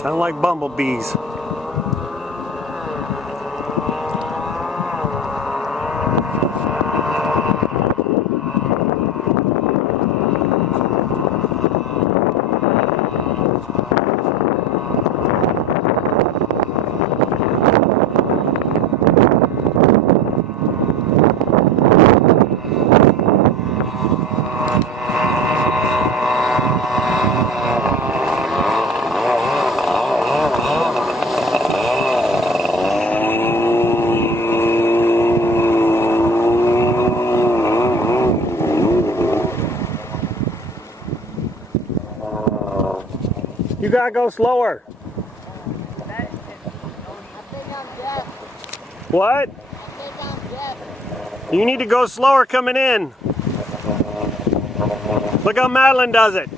Sound like bumblebees. You gotta go slower. I think I'm deaf. What? I think I'm deaf. You need to go slower coming in. Look how Madilynn does it.